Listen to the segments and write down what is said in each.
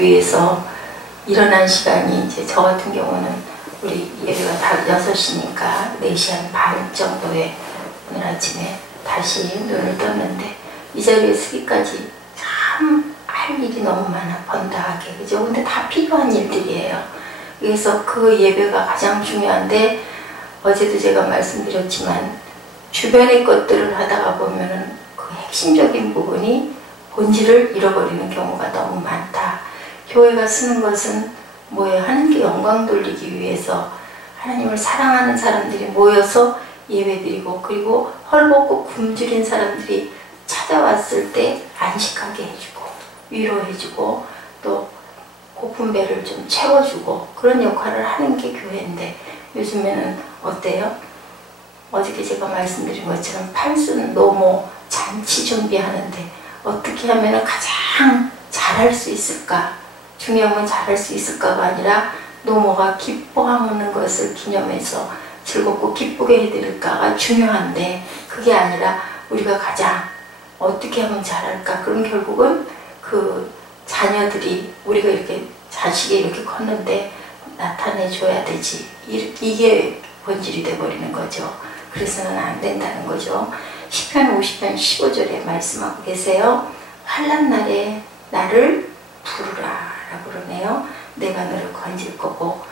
위해서 일어난 시간이 이제 저 같은 경우는 우리 예배가 다 6시니까 4시 반 정도에 오늘 아침에 다시 눈을 떴는데 이 자리에 서기까지 참 할 일이 너무 많아, 번다하게, 그죠? 근데 다 필요한 일들이에요. 그래서 그 예배가 가장 중요한데, 어제도 제가 말씀드렸지만 주변의 것들을 하다가 보면은 그 핵심적인 부분이 본질을 잃어버리는 경우가 너무 많다. 교회가 쓰는 것은 뭐예요? 하나님께 영광 돌리기 위해서 하나님을 사랑하는 사람들이 모여서 예배드리고, 그리고 헐벗고 굶주린 사람들이 찾아왔을 때 안식하게 해주고 위로해주고 또 고픈 배를 좀 채워주고 그런 역할을 하는 게 교회인데, 요즘에는 어때요? 어저께 제가 말씀드린 것처럼 팔순 노모 잔치 준비하는데 어떻게 하면 가장 잘할 수 있을까? 중요한 건 잘할 수 있을까가 아니라 노모가 기뻐하는 것을 기념해서 즐겁고 기쁘게 해드릴까가 중요한데, 그게 아니라 우리가 가장 어떻게 하면 잘할까? 그럼 결국은 그 자녀들이 우리가 이렇게 자식이 이렇게 컸는데 나타내줘야 되지, 이게 본질이 돼버리는 거죠. 그래서는 안 된다는 거죠. 시편 50편 15절에 말씀하고 계세요. 환난 날에 나를 부르라 라고 그러네요. 내가 너를 건질 거고,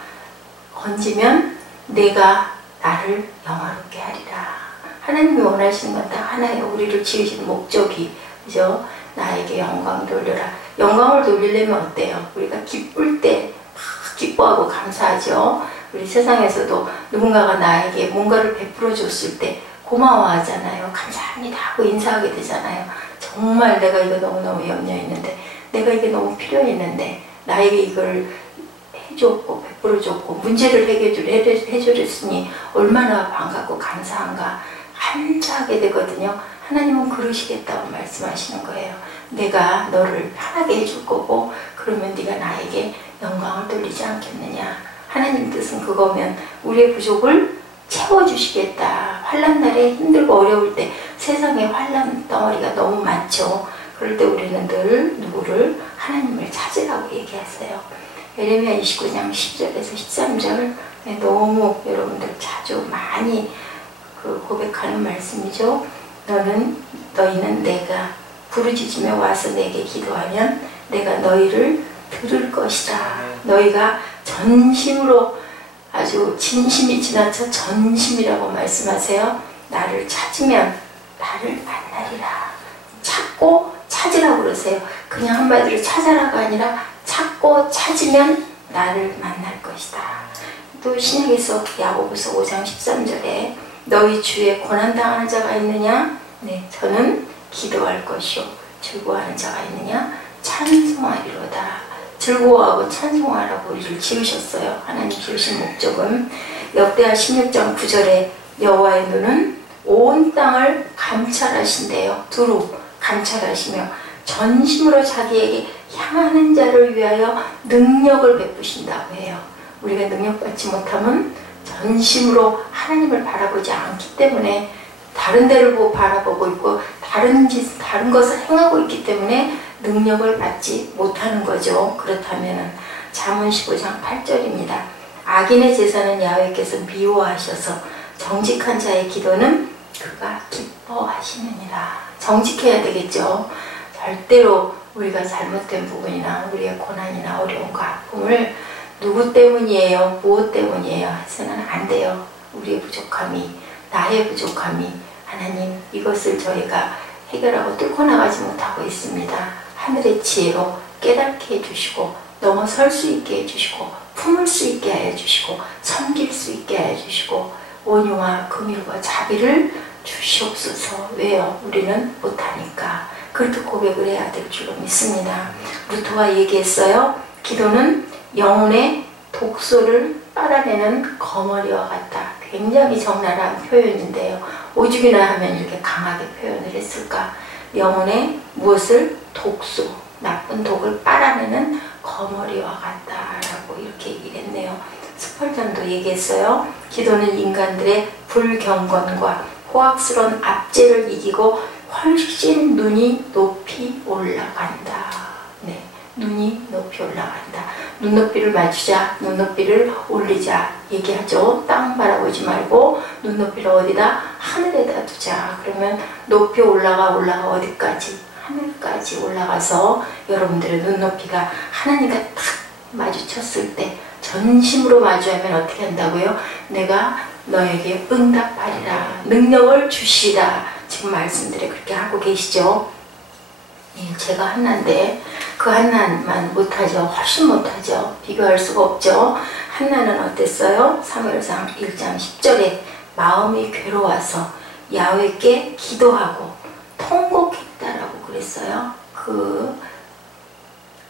건지면 내가 나를 영화롭게 하리라. 하나님이 원하시는 건 딱 하나예요. 우리를 지으신 목적이, 그죠? 나에게 영광 돌려라. 영광을 돌리려면 어때요? 우리가 기쁠 때 막 기뻐하고 감사하죠. 우리 세상에서도 누군가가 나에게 뭔가를 베풀어 줬을 때 고마워하잖아요. 감사합니다 하고 인사하게 되잖아요. 정말 내가 이거 너무너무 염려했는데, 내가 이게 너무 필요했는데 나에게 이걸 해줬고 베풀어줬고 문제를 해결해줬으니 얼마나 반갑고 감사한가 한자하게 되거든요. 하나님은 그러시겠다고 말씀하시는 거예요. 내가 너를 편하게 해줄 거고, 그러면 네가 나에게 영광을 돌리지 않겠느냐. 하나님 뜻은 그거면 우리의 부족을 채워주시겠다. 환난 날에 힘들고 어려울 때 세상에 환난 덩어리가 너무 많죠. 그럴 때 우리는 늘 누구를? 하나님을 찾으라고 얘기하세요. 예레미야 29장 10절에서 13절 너무 여러분들 자주 많이 고백하는 말씀이죠. 너희는 내가 부르짖으며 와서 내게 기도하면 내가 너희를 들을 것이다. 너희가 전심으로, 아주 진심이 지나쳐 전심이라고 말씀하세요. 나를 찾으면 나를 만나리라. 찾고 찾으라고 그러세요. 그냥 한마디로 찾아라가 아니라 찾고 찾으면 나를 만날 것이다. 또 신약에서 야고보서 5장 13절에 너희 주에 고난당하는 자가 있느냐? 네, 저는 기도할 것이요 즐거워하는 자가 있느냐? 찬송하리로다. 즐거워하고 찬송하라고 우리를 지으셨어요. 하나님 지으신 목적은 역대하 16장 9절에 여호와의 눈은 온 땅을 감찰하신대요. 두루 감찰하시며 전심으로 자기에게 향하는 자를 위하여 능력을 베푸신다고 해요. 우리가 능력받지 못하면 전심으로 하나님을 바라보지 않기 때문에, 다른 데를 바라보고 있고 다른 것을 행하고 있기 때문에 능력을 받지 못하는 거죠. 그렇다면 잠언 15장 8절입니다. 악인의 제사는 야훼께서 미워하셔서 정직한 자의 기도는 그가 기뻐하시느니라. 정직해야 되겠죠. 절대로 우리가 잘못된 부분이나 우리의 고난이나 어려움과 아픔을 누구 때문이에요? 무엇 때문이에요? 해서는 안 돼요. 우리의 부족함이, 나의 부족함이, 하나님 이것을 저희가 해결하고 뚫고 나가지 못하고 있습니다. 하늘의 지혜로 깨닫게 해주시고 넘어설 수 있게 해주시고 품을 수 있게 해주시고 섬길 수 있게 해주시고 온유와 긍휼과 자비를 주시옵소서. 왜요? 우리는 못하니까. 그렇게 고백을 해야 될 줄로 믿습니다. 루터가 얘기했어요. 기도는 영혼의 독소를 빨아내는 거머리와 같다. 굉장히 적나라한 표현인데요. 오죽이나 하면 이렇게 강하게 표현을 했을까? 영혼의 무엇을? 독소, 나쁜 독을 빨아내는 거머리와 같다라고 이렇게 얘기를 했네요. 스펄전도 얘기했어요. 기도는 인간들의 불경건과 호악스러운 압제를 이기고 훨씬 눈이 높이 올라간다. 네, 눈이 높이 올라간다. 눈높이를 맞추자, 눈높이를 올리자 얘기하죠. 땅 바라보지 말고 눈높이를 어디다? 하늘에다 두자. 그러면 높이 올라가 어디까지? 하늘까지 올라가서 여러분들의 눈높이가 하나님과 탁 마주쳤을 때 전심으로 마주하면 어떻게 한다고요? 내가 너에게 응답하리라. 능력을 주시라. 지금 말씀들이 그렇게 하고 계시죠. 예, 제가 한나인데 그 한나만 못하죠. 훨씬 못하죠. 비교할 수가 없죠. 한나는 어땠어요? 사무엘상 1장 10절에 마음이 괴로워서 야훼께 기도하고 통곡했다라고 그랬어요. 그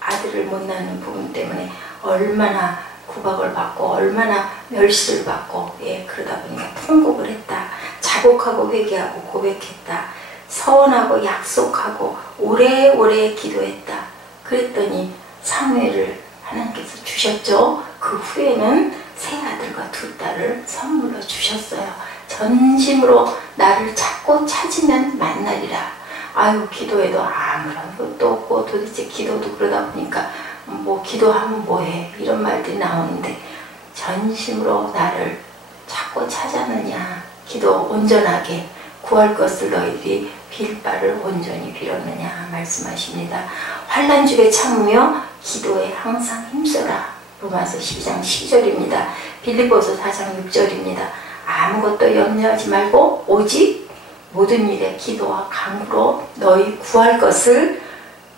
아들을 못 낳는 부분 때문에 얼마나 구박을 받고 얼마나 멸시를 받고, 예, 그러다 보니까 통곡을 했다. 자복하고 회개하고 고백했다. 서원하고 약속하고 오래오래 기도했다. 그랬더니 사무엘을 하나님께서 주셨죠. 그 후에는 세 아들과 두 딸을 선물로 주셨어요. 전심으로 나를 찾고 찾으면 만나리라. 아유, 기도해도 아무런 것도 없고 도대체 기도도 그러다 보니까 뭐 기도하면 뭐해 이런 말들이 나오는데, 전심으로 나를 찾고 찾았느냐, 기도 온전하게 구할 것을 너희들이 빌 바를 온전히 빌었느냐 말씀하십니다. 환난 중에 참으며 기도에 항상 힘써라. 로마서 12장 12절입니다. 빌립보서 4장 6절입니다. 아무것도 염려하지 말고 오직 모든 일에 기도와 간구로 너희 구할 것을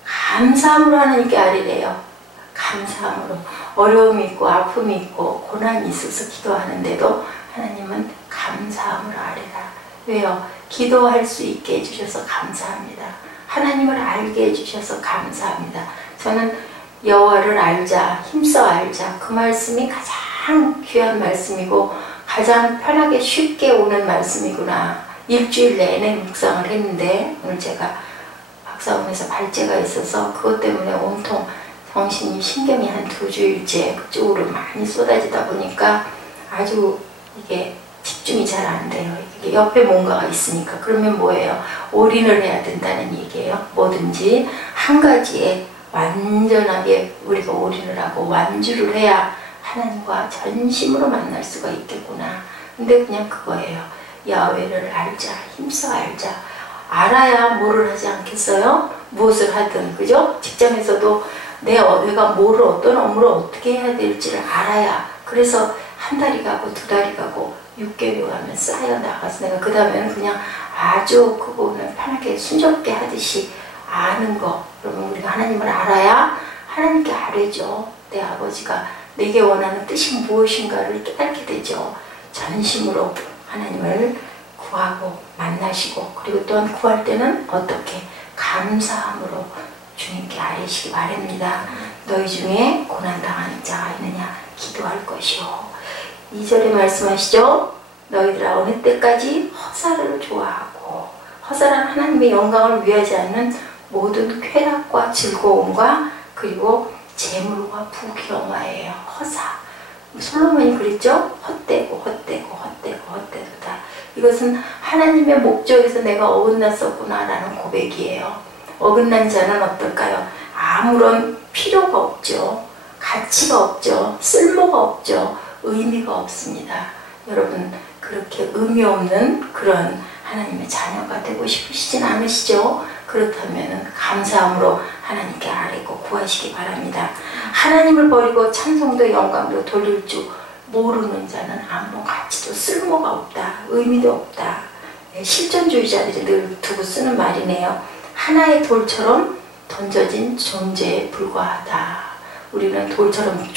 감사함으로 하나님께 아뢰래요. 감사함으로. 어려움이 있고 아픔이 있고 고난이 있어서 기도하는데도 하나님은 감사함으로 아뢰라. 왜요? 기도할 수 있게 해주셔서 감사합니다. 하나님을 알게 해주셔서 감사합니다. 저는 여호와를 알자, 힘써 알자, 그 말씀이 가장 귀한 말씀이고 가장 편하게 쉽게 오는 말씀이구나. 일주일 내내 묵상을 했는데 오늘 제가 박사원에서 발제가 있어서 그것 때문에 온통 정신이 신경이 한 2주일째 그쪽으로 많이 쏟아지다 보니까 아주 이게 집중이 잘 안 돼요. 이게 옆에 뭔가가 있으니까. 그러면 뭐예요? 올인을 해야 된다는 얘기예요. 뭐든지 한 가지에 완전하게 우리가 올인을 하고 완주를 해야 하나님과 전심으로 만날 수가 있겠구나. 근데 그냥 그거예요. 야훼를 알자, 힘써 알자. 알아야 뭐를 하지 않겠어요? 무엇을 하든, 그죠? 직장에서도 내가 뭐를, 어떤 업무를 어떻게 해야 될지를 알아야, 그래서 한 달이 가고 2달이 가고 6개월이 가면 쌓여 나가서 내가 그 다음에는 그냥 아주 그 부분을 편하게 순조롭게 하듯이 아는 거. 그러면 우리가 하나님을 알아야 하나님께 아뢰죠. 내 아버지가 내게 원하는 뜻이 무엇인가를 깨닫게 되죠. 전심으로 하나님을 구하고 만나시고, 그리고 또한 구할 때는 어떻게? 감사함으로 주님께 아뢰시기 바랍니다. 너희 중에 고난당하는 자가 있느냐? 기도할 것이요. 2절에 말씀하시죠. 너희들아 어느 때까지 허사를 좋아하고, 허사란 하나님의 영광을 위하지 않는 모든 쾌락과 즐거움과 그리고 재물과 부귀영화예요. 허사. 솔로몬이 그랬죠. 헛되고 헛되다. 이것은 하나님의 목적에서 내가 어긋났었구나 라는 고백이에요. 어긋난 자는 어떨까요? 아무런 필요가 없죠. 가치가 없죠. 쓸모가 없죠. 의미가 없습니다. 여러분, 그렇게 의미 없는 그런 하나님의 자녀가 되고 싶으시진 않으시죠? 그렇다면 감사함으로 하나님께 아뢰고 구하시기 바랍니다. 하나님을 버리고 찬송도 영광도 돌릴 줄 모르는 자는 아무런 가치도 쓸모가 없다. 의미도 없다. 실존주의자들이 늘 두고 쓰는 말이네요. 하나의 돌처럼 던져진 존재에 불과하다. 우리는 돌처럼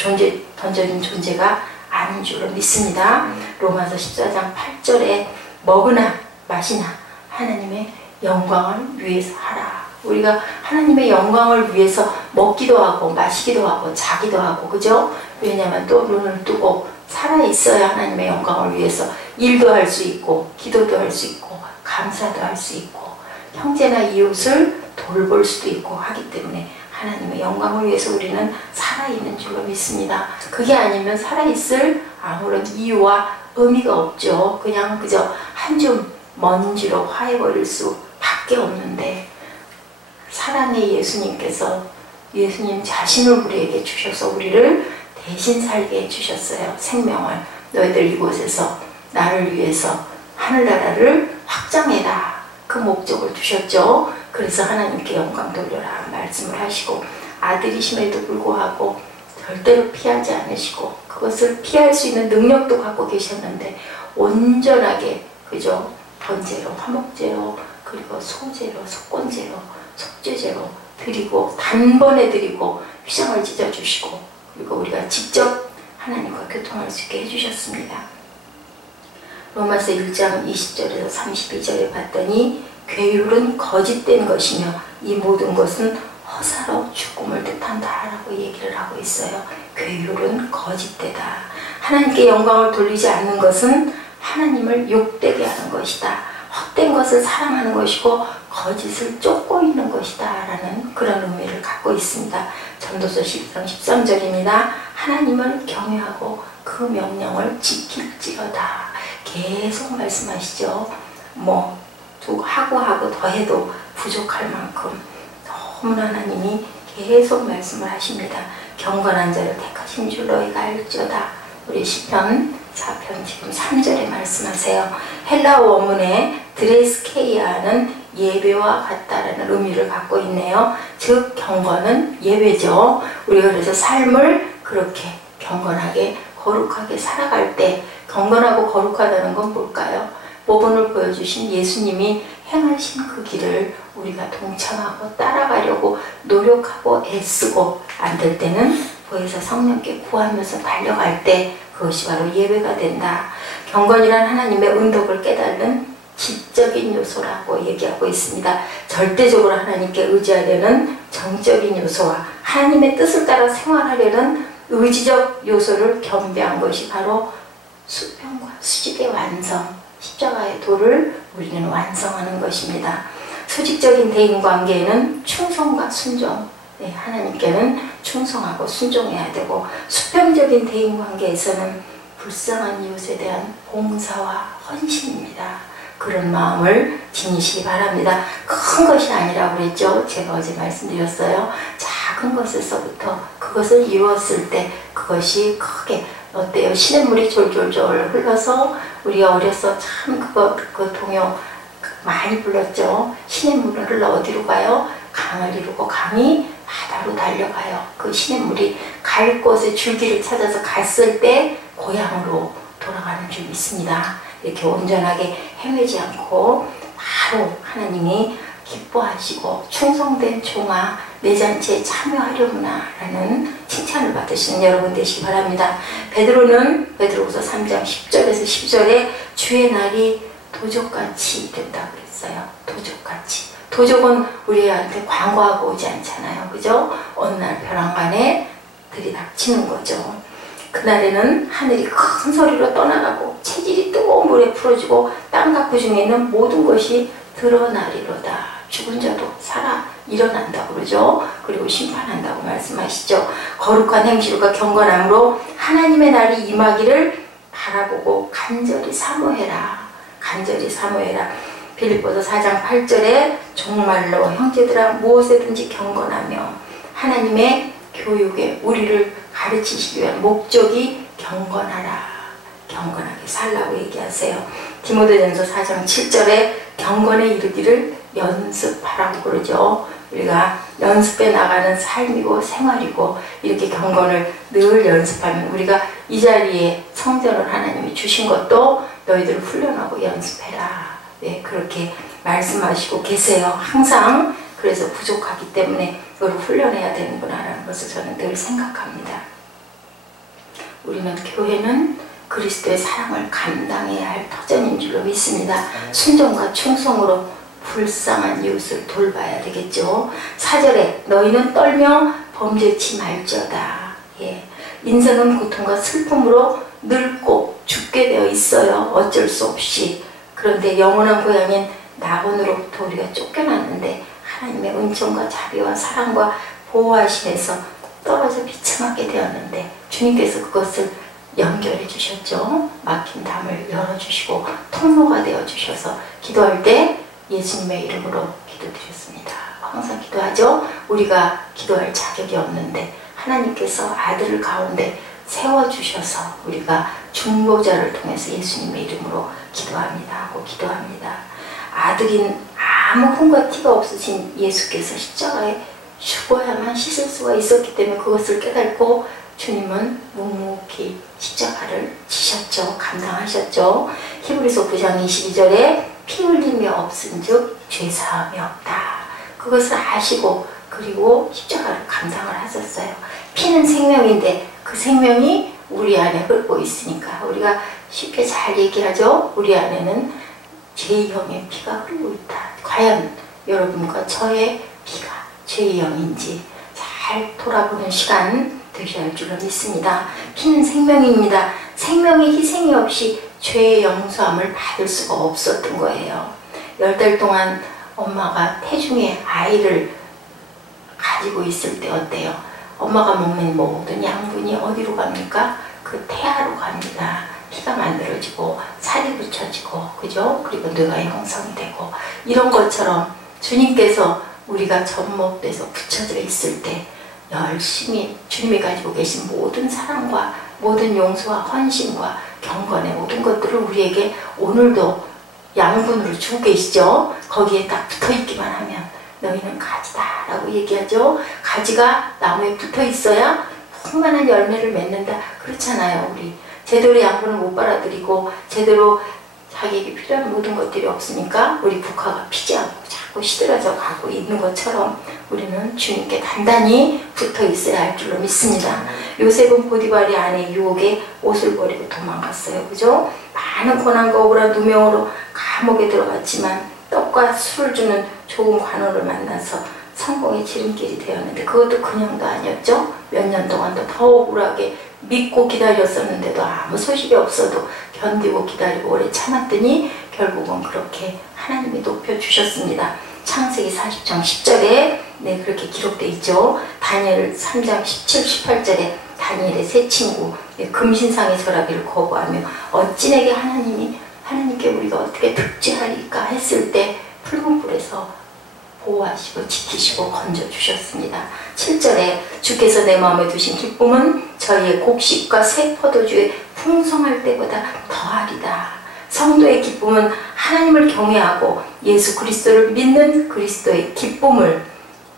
던져진 존재가 아닌 줄로 믿습니다. 로마서 14장 8절에 먹으나 마시나 하나님의 영광을 위해서 하라. 우리가 하나님의 영광을 위해서 먹기도 하고 마시기도 하고 자기도 하고, 그죠? 왜냐하면 또 눈을 뜨고 살아있어야 하나님의 영광을 위해서 일도 할 수 있고 기도도 할 수 있고 감사도 할 수 있고 형제나 이웃을 돌볼 수도 있고 하기 때문에 하나님의 영광을 위해서 우리는 살아있는 줄로 믿습니다. 그게 아니면 살아있을 아무런 이유와 의미가 없죠. 그냥 그저 한 줌 먼지로 화해버릴 수밖에 없는데, 사랑의 예수님께서 예수님 자신을 우리에게 주셔서 우리를 대신 살게 해주셨어요. 생명을. 너희들 이곳에서 나를 위해서 하늘나라를 확장해라. 그 목적을 주셨죠. 그래서 하나님께 영광 돌려라 말씀을 하시고, 아들이심에도 불구하고 절대로 피하지 않으시고 그것을 피할 수 있는 능력도 갖고 계셨는데 온전하게, 그죠? 번제로, 화목제로, 그리고 소제로, 속건제로, 속죄제로 드리고 단번에 드리고 휘장을 찢어주시고, 그리고 우리가 직접 하나님과 교통할 수 있게 해주셨습니다. 로마서 1장 20절에서 32절에 봤더니 괴율은 거짓된 것이며 이 모든 것은 허사로 죽음을 뜻한다 라고 얘기를 하고 있어요. 괴율은 거짓되다. 하나님께 영광을 돌리지 않는 것은 하나님을 욕되게 하는 것이다. 헛된 것을 사랑하는 것이고 거짓을 쫓고 있는 것이다 라는 그런 의미를 갖고 있습니다. 전도서 10장 13절입니다. 하나님을 경외하고 그 명령을 지킬지어다. 계속 말씀하시죠. 뭐 하고 더해도 부족할 만큼 너무나 하나님이 계속 말씀을 하십니다. 경건한 자를 택하신 줄 너희가 알지어다. 우리 시편 4편 지금 3절에 말씀하세요. 헬라어 원문에 드레스케이아는 예배와 같다라는 의미를 갖고 있네요. 즉 경건은 예배죠. 우리가 그래서 삶을 그렇게 경건하게 거룩하게 살아갈 때, 경건하고 거룩하다는 건 뭘까요? 모본을 보여주신 예수님이 행하신 그 길을 우리가 동참하고 따라가려고 노력하고 애쓰고, 안 될 때는 보혜사 성령께 구하면서 달려갈 때 그것이 바로 예배가 된다. 경건이란 하나님의 은덕을 깨달는 지적인 요소라고 얘기하고 있습니다. 절대적으로 하나님께 의지하려는 정적인 요소와 하나님의 뜻을 따라 생활하려는 의지적 요소를 겸비한 것이 바로 수평과 수직의 완성, 십자가의 도를 우리는 완성하는 것입니다. 수직적인 대인관계에는 충성과 순종, 하나님께는 충성하고 순종해야 되고, 수평적인 대인관계에서는 불쌍한 이웃에 대한 봉사와 헌신입니다. 그런 마음을 지니시기 바랍니다. 큰 것이 아니라고 그랬죠. 제가 어제 말씀드렸어요. 작은 것에서부터 그것을 이루었을 때 그것이 크게, 어때요? 시냇물이 졸졸졸 흘러서, 우리가 어려서 참 그 동요 많이 불렀죠. 시냇물은 흘러 어디로 가요? 강을 이루고 강이 바다로 달려가요. 그 시냇물이 갈 곳에 줄기를 찾아서 갔을 때 고향으로 돌아가는 줄 믿습니다. 이렇게 온전하게 헤매지 않고 바로 하나님이 기뻐하시고 충성된 종아 내 잔치에 참여하려구나 라는 칭찬을 받으시는 여러분 되시기 바랍니다. 베드로는 베드로후서 3장 10절에서 10절에 주의 날이 도적같이 된다고 그랬어요. 도적같이. 도적은 우리한테 광고하고 오지 않잖아요. 그죠? 어느 날 벼랑간에 들이닥치는 거죠. 그날에는 하늘이 큰 소리로 떠나가고 체질이 뜨거운 물에 풀어지고 땅 가구 중에 있는 모든 것이 드러나리로다. 죽은 자도 살아 일어난다고 그러죠. 그리고 심판한다고 말씀하시죠. 거룩한 행실과 경건함으로 하나님의 날이 임하기를 바라보고 간절히 사모해라. 간절히 사모해라. 빌립보서 4장 8절에 정말로 형제들아 무엇에든지 경건하며, 하나님의 교육에 우리를 가르치시기 위한 목적이 경건하라. 경건하게 살라고 얘기하세요. 디모데전서 4장 7절에 경건에 이르기를 연습하라고 그러죠. 우리가 연습해 나가는 삶이고 생활이고, 이렇게 경건을 늘 연습하면, 우리가 이 자리에 성전을 하나님이 주신 것도 너희들을 훈련하고 연습해라. 네, 그렇게 말씀하시고 계세요. 항상. 그래서 부족하기 때문에 그걸 훈련해야 되는구나 라는 것을 저는 늘 생각합니다. 우리는 교회는 그리스도의 사랑을 감당해야 할 터전인 줄로 믿습니다. 순종과 충성으로 불쌍한 이웃을 돌봐야 되겠죠. 4절에 너희는 떨며 범죄치 말지어다. 예. 인생은 고통과 슬픔으로 늙고 죽게 되어 있어요. 어쩔 수 없이. 그런데 영원한 고향인 낙원으로부터 우리가 쫓겨났는데 하나님의 은총과 자비와 사랑과 보호하심에서 떨어져 비참하게 되었는데 주님께서 그것을 연결해 주셨죠. 막힌 담을 열어주시고 통로가 되어 주셔서 기도할 때 예수님의 이름으로 기도드렸습니다. 항상 기도하죠. 우리가 기도할 자격이 없는데 하나님께서 아들을 가운데 세워주셔서 우리가 중보자를 통해서 예수님의 이름으로 기도합니다 하고 기도합니다. 아들인 아무 흠과 티가 없으신 예수께서 십자가에 죽어야만 씻을 수가 있었기 때문에 그것을 깨닫고 주님은 묵묵히 십자가를 지셨죠. 감당하셨죠. 히브리서 9장 22절에 피 흘림이 없은즉 죄사함이 없다. 그것을 아시고 그리고 십자가를 감당을 하셨어요. 피는 생명인데 그 생명이 우리 안에 흐르고 있으니까 우리가 쉽게 잘 얘기하죠. 우리 안에는 죄의 영의 피가 흐르고 있다. 과연 여러분과 저의 피가 죄의 영인지 잘 돌아보는 시간 되셔야 할 줄로 믿습니다. 피는 생명입니다. 생명의 희생이 없이 죄의 용서함을 받을 수가 없었던 거예요. 10달 동안 엄마가 태중에 아이를 가지고 있을 때 어때요? 엄마가 먹는 모든 양분이 어디로 갑니까? 그 태아로 갑니다. 피가 만들어지고 살이 붙여지고 그죠? 그리고 뇌가 형성이 되고 이런 것처럼 주님께서 우리가 접목돼서 붙여져 있을 때 열심히 주님이 가지고 계신 모든 사랑과 모든 용서와 헌신과 경건의 모든 것들을 우리에게 오늘도 양분으로 주고 계시죠. 거기에 딱 붙어있기만 하면 너희는 가지다 라고 얘기하죠. 가지가 나무에 붙어 있어야 풍만한 열매를 맺는다 그렇잖아요. 우리 제대로 양분을 못 빨아들이고 제대로 자기에게 필요한 모든 것들이 없으니까 우리 국화가 피지 않고 자꾸 시들어져 가고 있는 것처럼 우리는 주님께 단단히 붙어 있어야 할 줄로 믿습니다. 요셉은 보디발의 아내 유혹에 옷을 버리고 도망갔어요. 그죠? 많은 고난과 억울한 누명으로 감옥에 들어갔지만 떡과 술을 주는 좋은 관원을 만나서 성공의 지름길이 되었는데 그것도 그냥도 아니었죠. 몇 년 동안도 더 억울하게 믿고 기다렸었는데도 아무 소식이 없어도 견디고 기다리고 오래 참았더니 결국은 그렇게 하나님이 높여주셨습니다. 창세기 40장 10절에 네 그렇게 기록되어 있죠. 다니엘 3장 17, 18절에 다니엘의 세 친구 금신상의 절하기를 거부하며 어찌 내게 하나님께 우리가 어떻게 득죄하리까 했을 때 붉은 불에서 보호하시고 지키시고 건져주셨습니다. 7절에 주께서 내 마음에 두신 기쁨은 저희의 곡식과 새 포도주에 풍성할 때보다 더하리다. 성도의 기쁨은 하나님을 경외하고 예수 그리스도를 믿는 그리스도의 기쁨을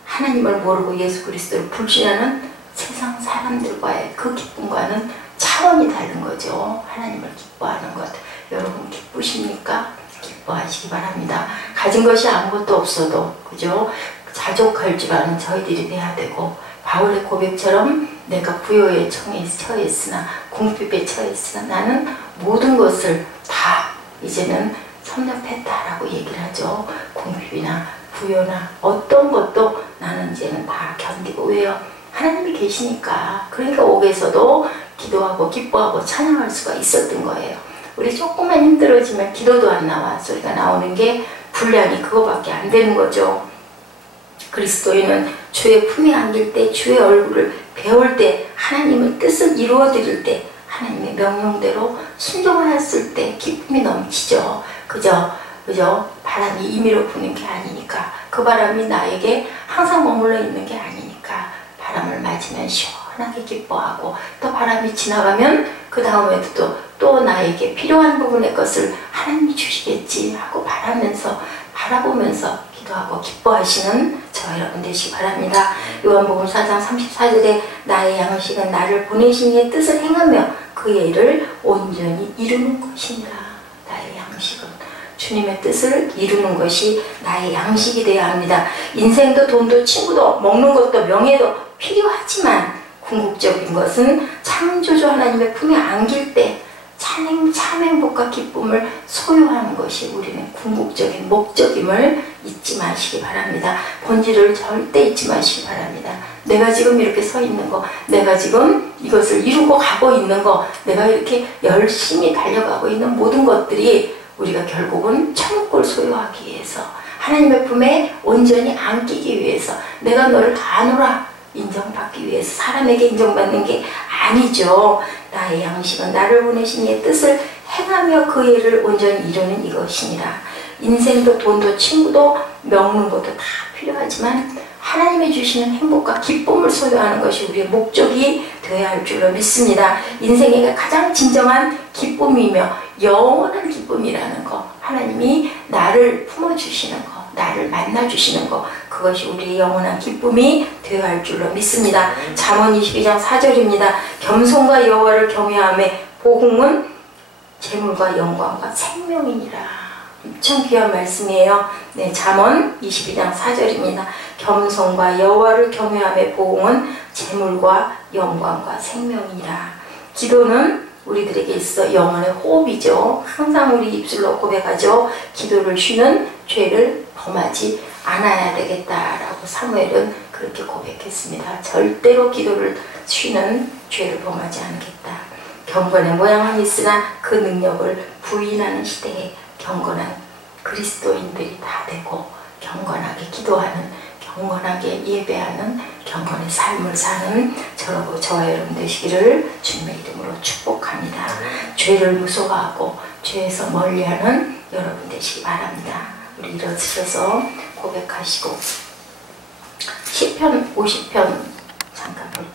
하나님을 모르고 예수 그리스도를 불신하는 세상 사람들과의 그 기쁨과는 차원이 다른 거죠. 하나님을 기뻐하는 것. 여러분 기쁘십니까? 기뻐하시기 바랍니다. 가진 것이 아무것도 없어도 그죠? 자족할 줄 아는 저희들이 돼야 되고 바울의 고백처럼 내가 부요에 처했으나 궁핍에 처했으나 나는 모든 것을 다 이제는 섭렵했다라고 얘기를 하죠. 궁핍이나 부요나 어떤 것도 나는 이제는 다 견디고 왜요? 하나님이 계시니까. 그러니까 옥에서도 기도하고 기뻐하고 찬양할 수가 있었던 거예요. 우리 조금만 힘들어지면 기도도 안 나와. 소리가 나오는 게 분량이 그거밖에 안 되는 거죠. 그리스도인은 주의 품에 안길 때 주의 얼굴을 배울 때 하나님의 뜻을 이루어 드릴 때 하나님의 명령대로 순종하였을 때 기쁨이 넘치죠. 그죠? 바람이 임의로 부는 게 아니니까 그 바람이 나에게 항상 머물러 있는 게 아니니까 바람을 맞으면 시원하게 기뻐하고 또 바람이 지나가면 그 다음에도 또 나에게 필요한 부분의 것을 하나님이 주시겠지 하고 바라보면서 기도하고 기뻐하시는 저 여러분 되시기 바랍니다. 요한복음 4장 34절에 나의 양식은 나를 보내신 이의 뜻을 행하며 그의 일을 온전히 이루는 것이니라. 나의 양식은 주님의 뜻을 이루는 것이 나의 양식이 되어야 합니다. 인생도 돈도 친구도 먹는 것도 명예도 필요하지만 궁극적인 것은 창조주 하나님의 품에 안길 때 참 행복과 기쁨을 소유하는 것이 우리는 궁극적인 목적임을 잊지 마시기 바랍니다. 본질을 절대 잊지 마시기 바랍니다. 내가 지금 이렇게 서 있는 거, 내가 지금 이것을 이루고 가고 있는 거, 내가 이렇게 열심히 달려가고 있는 모든 것들이 우리가 결국은 천국을 소유하기 위해서 하나님의 품에 온전히 안기기 위해서 내가 너를 아노라 인정받기 위해서 사람에게 인정받는 게 아니죠. 나의 양식은 나를 보내신 이의 뜻을 행하며 그 일을 온전히 이루는 이것이니라. 인생도 돈도 친구도 명문고도 다 필요하지만 하나님이 주시는 행복과 기쁨을 소유하는 것이 우리의 목적이 되어야 할 줄로 믿습니다. 인생에게 가장 진정한 기쁨이며 영원한 기쁨이라는 것, 하나님이 나를 품어주시는 것, 나를 만나주시는 것, 그것이 우리의 영원한 기쁨이 되어야 할 줄로 믿습니다. 잠언 22장 4절입니다. 겸손과 여호와를 경외함에 보응은 재물과 영광과 생명이니라. 엄청 귀한 말씀이에요. 네, 잠언 22장 4절입니다. 겸손과 여호와를 경외함에 보응은 재물과 영광과 생명이니라. 기도는 우리들에게 있어 영혼의 호흡이죠. 항상 우리 입술로 고백하죠. 기도를 쉬는 죄를 범하지 않아야 되겠다라고 사무엘은 그렇게 고백했습니다. 절대로 기도를 쉬는 죄를 범하지 않겠다. 경건의 모양은 있으나 그 능력을 부인하는 시대에 경건한 그리스도인들이 다 되고 경건하게 기도하는, 경건하게 예배하는, 경건의 삶을 사는 저와 여러분 되시기를 주님의 이름으로 축복합니다. 죄를 무서워하고 죄에서 멀리하는 여러분 되시기 바랍니다. 우리 일어서서 고백하시고 시편 50편 잠깐 볼까요?